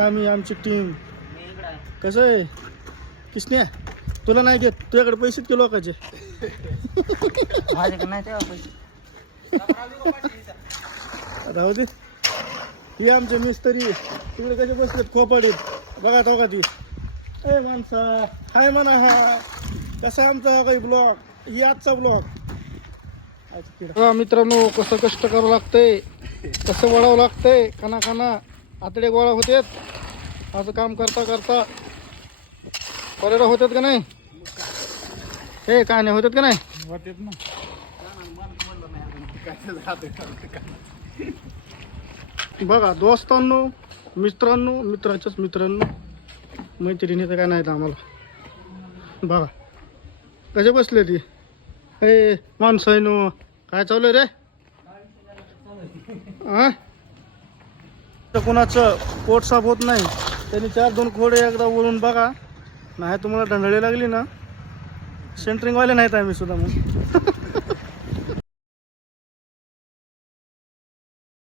आम्ही आमची टीम कसं आहे किसने तुला नाही घेत तुझ्याकडे पैसे के लोकांचे राहू दे ही आमचे मिस्त्री तिकडे कसे बसलेत खोपाडीत बघा तो का ती ए माणसा हाय म्हणा हा कसा आमचा काही ब्लॉग ही आजचा ब्लॉग मित्रांनो कसं कष्ट करावं लागतंय कसं वळावं लागतंय काना काना आतडे गोळा होतेत असं काम करता करता परेड होतात का नाही हे काय नाही होतात का नाही होतात ना बघा दोस्तांनो मित्रांनो मित्राच्याच मित्रांनो मैत्रिणी तर काय नाही आम्हाला बघा कसे बसले ती हे माणसाईनो काय चालू रे कुणाचं पोट साफ होत नाही त्यांनी 4-2 खोडे एकदा वळून बघा नाही तुम्हाला ढंढळी लागली ना सेंटरिंगवाले नाहीत आम्ही सुद्धा मग